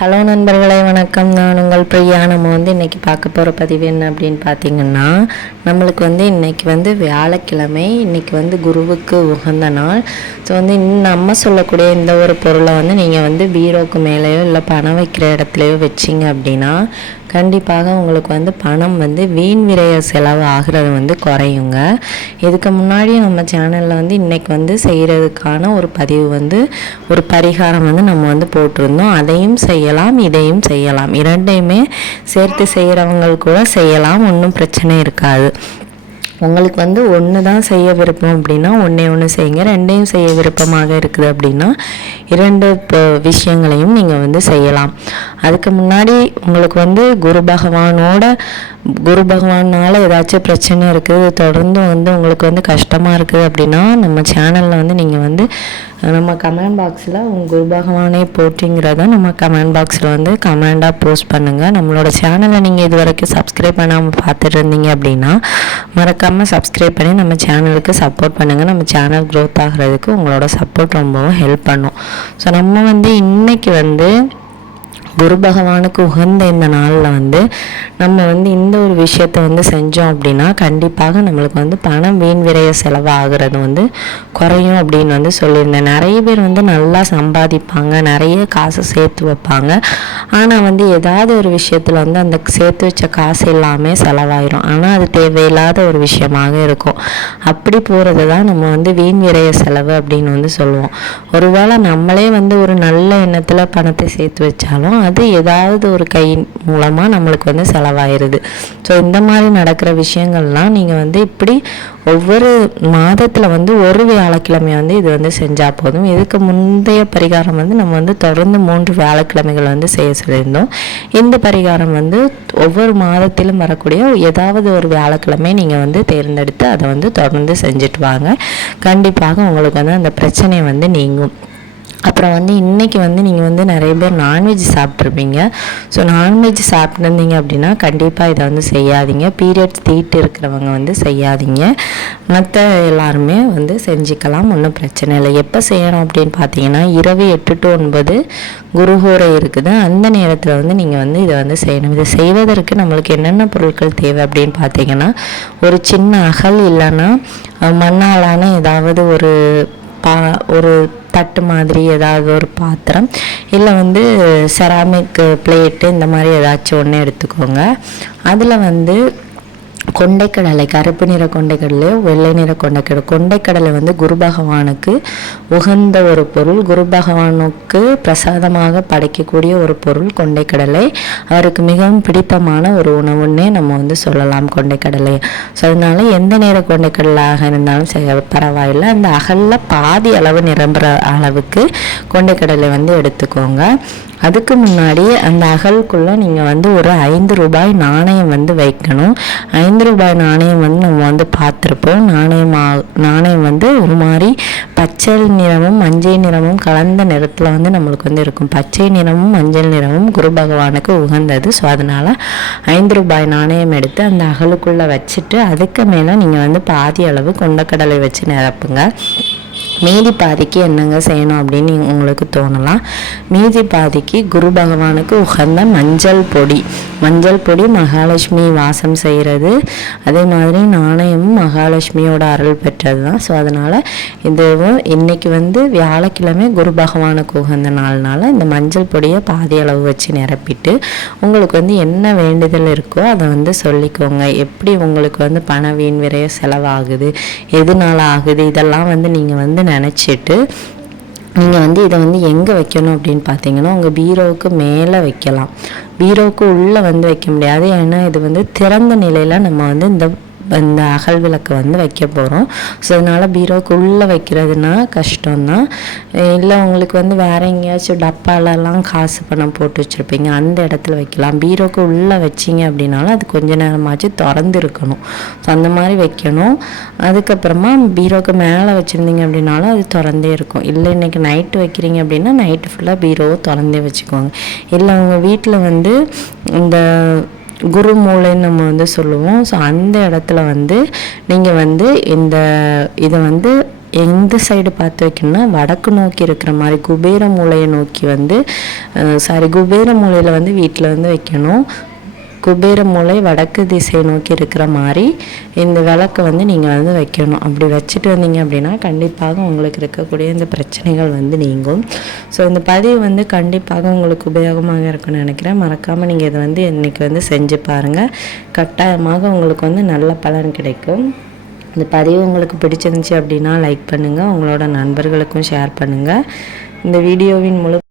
Hello நண்பர்களே, வணக்கம். நான் உங்கள் பிரியா. நம்ம இன்றைக்கி பார்க்க போகிற பதிவு என்ன அப்படின்னு பார்த்தீங்கன்னா, நம்மளுக்கு இன்றைக்கி வியாழக்கிழமை. இன்றைக்கி குருவுக்கு உகந்த நாள். ஸோ நம்ம சொல்லக்கூடிய இந்த ஒரு பொருளை நீங்கள் பீரோக்கு மேலேயோ இல்லை பணம் வைக்கிற இடத்துலையோ வச்சிங்க அப்படின்னா கண்டிப்பாக உங்களுக்கு பணம் வீண் விரைய செலவு ஆகிறது குறையுங்க. இதுக்கு முன்னாடி நம்ம சேனலில் இன்றைக்கி செய்கிறதுக்கான ஒரு பதிவு ஒரு பரிகாரம் நம்ம போட்டிருந்தோம். அதையும் செய்யலாம், இதையும் செய்யலாம். இரண்டையுமே சேர்த்து செய்கிறவங்க கூட செய்யலாம், ஒன்றும் பிரச்சனை இருக்காது. உங்களுக்கு ஒன்று தான் செய்ய விருப்பம் அப்படின்னா ஒன்று செய்யுங்க. ரெண்டையும் செய்ய விருப்பமாக இருக்குது அப்படின்னா இரண்டு விஷயங்களையும் நீங்கள் செய்யலாம். அதுக்கு முன்னாடி உங்களுக்கு குரு பகவானால் ஏதாச்சும் பிரச்சனை இருக்குது, தொடர்ந்து உங்களுக்கு கஷ்டமாக இருக்குது அப்படின்னா நம்ம சேனலில் நீங்கள் நம்ம கமெண்ட் பாக்ஸில் உங்கள் குரு பகவானே போட்டிங்கிறத நம்ம கமெண்ட் பாக்ஸில் கமெண்டாக போஸ்ட் பண்ணுங்கள். நம்மளோட சேனலை நீங்கள் இது வரைக்கும் சப்ஸ்கிரைப் பண்ணாமல் பார்த்துட்டு இருந்தீங்க அப்படின்னா மறக்காமல் சப்ஸ்கிரைப் பண்ணி நம்ம சேனலுக்கு சப்போர்ட் பண்ணுங்கள். நம்ம சேனல் க்ரோத் ஆகிறதுக்கு உங்களோட சப்போர்ட் ரொம்பவும் ஹெல்ப் பண்ணும். ஸோ நம்ம இன்றைக்கி குரு பகவானுக்கு உகந்த இந்த நாளில் நம்ம இந்த ஒரு விஷயத்தை செஞ்சோம் அப்படின்னா கண்டிப்பாக நம்மளுக்கு பணம் வீண் விரைய செலவாகிறது குறையும் அப்படின்னு சொல்லியிருந்தேன். நிறைய பேர் நல்லா சம்பாதிப்பாங்க, நிறைய காசு சேர்த்து வைப்பாங்க. ஆனால் ஏதாவது ஒரு விஷயத்தில் அந்த சேர்த்து வச்ச காசு எல்லாமே செலவாயிரும். ஆனால் அது தேவையில்லாத ஒரு விஷயமாக இருக்கும். அப்படி போகிறது தான் நம்ம வீண் விரைய செலவு அப்படின்னு சொல்லுவோம். ஒருவேளை நம்மளே ஒரு நல்ல எண்ணத்தில் பணத்தை சேர்த்து வச்சாலும் அது ஏதாவது ஒரு கை மூலமாக நம்மளுக்கு செலவாயிருது. ஸோ இந்த மாதிரி நடக்கிற விஷயங்கள்லாம் நீங்கள் இப்படி ஒவ்வொரு மாதத்தில் ஒரு வியாழக்கிழமை இது செஞ்சால் போதும். இதுக்கு முந்தைய பரிகாரம் நம்ம தொடர்ந்து 3 வியாழக்கிழமைகள் செய்ய சொல்லியிருந்தோம். இந்த பரிகாரம் ஒவ்வொரு மாதத்திலும் வரக்கூடிய ஏதாவது ஒரு வியாழக்கிழமை நீங்கள் தேர்ந்தெடுத்து அதை தொடர்ந்து செஞ்சுட்டு வாங்க. கண்டிப்பாக உங்களுக்கு அந்த பிரச்சனை நீங்கும். அப்புறம் இன்றைக்கி நீங்கள் நிறைய பேர் நான்வெஜ் சாப்பிட்ருப்பீங்க. ஸோ நான்வெஜ் சாப்பிட்ருந்தீங்க அப்படின்னா கண்டிப்பாக இதை செய்யாதீங்க. பீரியட்ஸ் தீட்டு இருக்கிறவங்க செய்யாதீங்க. மற்ற எல்லாருமே செஞ்சுக்கலாம், ஒன்றும் பிரச்சனை இல்லை. எப்போ செய்யணும் அப்படின்னு பார்த்தீங்கன்னா இரவு 8 to 9 குருஹோரை இருக்குது. அந்த நேரத்தில் நீங்கள் இதை செய்யணும். இதை செய்வதற்கு நம்மளுக்கு என்னென்ன பொருட்கள் தேவை அப்படின்னு பார்த்தீங்கன்னா ஒரு சின்ன அகல் இல்லைன்னா மண்ணாலான ஏதாவது ஒரு தட்டு மாதிரி ஏதாவது ஒரு பாத்திரம், இல்லை செராமிக் பிளேட்டு, இந்த மாதிரி ஏதாச்சும் ஒன்று எடுத்துக்கோங்க. அதில் கொண்டைக்கடலை, கருப்பு நிற கொண்டைக்கடலையோ வெள்ளை நிற கொண்டைக்கடலை குரு பகவானுக்கு உகந்த ஒரு பொருள். குரு பகவானுக்கு பிரசாதமாக படைக்கக்கூடிய ஒரு பொருள் கொண்டைக்கடலை. அவருக்கு மிகவும் பிடித்தமான ஒரு உணவுன்னே நம்ம சொல்லலாம் கொண்டைக்கடலை. ஸோ அதனால எந்த நிற கொண்டைக்கடலாக இருந்தாலும் சரி பரவாயில்லை. அந்த அகலில் பாதி அளவு நிரம்புற அளவுக்கு கொண்டைக்கடலை எடுத்துக்கோங்க. அதுக்கு முன்னாடி அந்த அகலுக்குள்ளே நீங்கள் ஒரு 5 ரூபாய் நாணயம் வைக்கணும். 5 ரூபாய் நாணயம் நம்ம பார்த்துருப்போம். நாணயம் ஒரு மாதிரி பச்சை நிறமும் மஞ்சள் நிறமும் கலந்த நிறத்தில் நம்மளுக்கு இருக்கும். பச்சை நிறமும் மஞ்சள் நிறமும் குரு பகவானுக்கு உகந்தது. ஸோ அதனால் 5 ரூபாய் நாணயம் எடுத்து அந்த அகலுக்குள்ளே வச்சுட்டு அதுக்கு மேலே நீங்கள் பாதி அளவு கொண்டக்கடலை வச்சு நிரப்புங்க. மீதி பாதிக்கு என்னங்க செய்யணும் அப்படின்னு உங்களுக்கு தோணலாம். மீதி பாதிக்கு குரு பகவானுக்கு உகந்த மஞ்சள் பொடி மகாலட்சுமி வாசம் செய்கிறது. அதே மாதிரி நாணயமும் மகாலட்சுமியோட அருள் பெற்றது தான். ஸோ அதனால் இதுவும் இன்றைக்கி வியாழக்கிழமை குரு பகவானுக்கு உகந்த நாள்னால இந்த மஞ்சள் பொடியை பாதி அளவு வச்சு நிரப்பிட்டு உங்களுக்கு என்ன வேண்டுதல் இருக்கோ அதை சொல்லிக்கோங்க. எப்படி உங்களுக்கு பண வீண் விரைய செலவாகுது, எதுனால ஆகுது, இதெல்லாம் நீங்கள் நினச்சிட்டு நீங்கள் இதை எங்கே வைக்கணும் அப்படின்னு பார்த்தீங்கன்னா உங்கள் பீரோவுக்கு மேலே வைக்கலாம். பீரோவுக்கு உள்ளே வைக்க முடியாது. ஏன்னா இது திறந்த நிலையில் நம்ம இந்த அகல் விளக்கு வைக்க போகிறோம். ஸோ அதனால் பீரோவுக்கு உள்ளே வைக்கிறதுனா கஷ்டம்தான். இல்லை உங்களுக்கு வேறு எங்கேயாச்சும் டப்பாலெல்லாம் காசு பணம் போட்டு வச்சுருப்பீங்க, அந்த இடத்துல வைக்கலாம். பீரோவுக்கு உள்ளே வச்சிங்க அப்படின்னாலும் அது கொஞ்ச நேரமாச்சு திறந்து இருக்கணும். ஸோ அந்த மாதிரி வைக்கணும். அதுக்கப்புறமா பீரோவுக்கு மேலே வச்சுருந்தீங்க அப்படின்னாலும் அது திறந்தே இருக்கும். இல்லை இன்றைக்கி நைட்டு வைக்கிறீங்க அப்படின்னா நைட்டு ஃபுல்லாக பீரோவை திறந்தே வச்சுக்கோங்க. இல்லை உங்கள் வீட்டில் இந்த குரு மூளைன்னு நம்ம சொல்லுவோம். ஸோ அந்த இடத்துல நீங்கள் இந்த இதை எந்த சைடு பார்த்து வைக்கணும்னா வடக்கு நோக்கி இருக்கிற மாதிரி குபேர மூலையை நோக்கி வந்து குபேர மூலையில் வந்து வீட்டில் வந்து வைக்கணும். குபேர மூலை வடக்கு திசை நோக்கி இருக்கிற மாதிரி இந்த விளக்கை வந்து நீங்கள் வந்து வைக்கணும். அப்படி வச்சுட்டு வந்தீங்க அப்படின்னா கண்டிப்பாக உங்களுக்கு இருக்கக்கூடிய இந்த பிரச்சனைகள் வந்து நீங்கும். ஸோ இந்த பதிவு வந்து கண்டிப்பாக உங்களுக்கு உபயோகமாக இருக்குன்னு நினைக்கிறேன். மறக்காமல் நீங்கள் இதை வந்து இன்றைக்கி வந்து செஞ்சு பாருங்கள். கட்டாயமாக உங்களுக்கு வந்து நல்ல பலன் கிடைக்கும். இந்த பதிவு உங்களுக்கு பிடிச்சிருந்துச்சி அப்படின்னா லைக் பண்ணுங்கள், உங்களோட நண்பர்களுக்கும் ஷேர் பண்ணுங்கள். இந்த வீடியோவின் முழு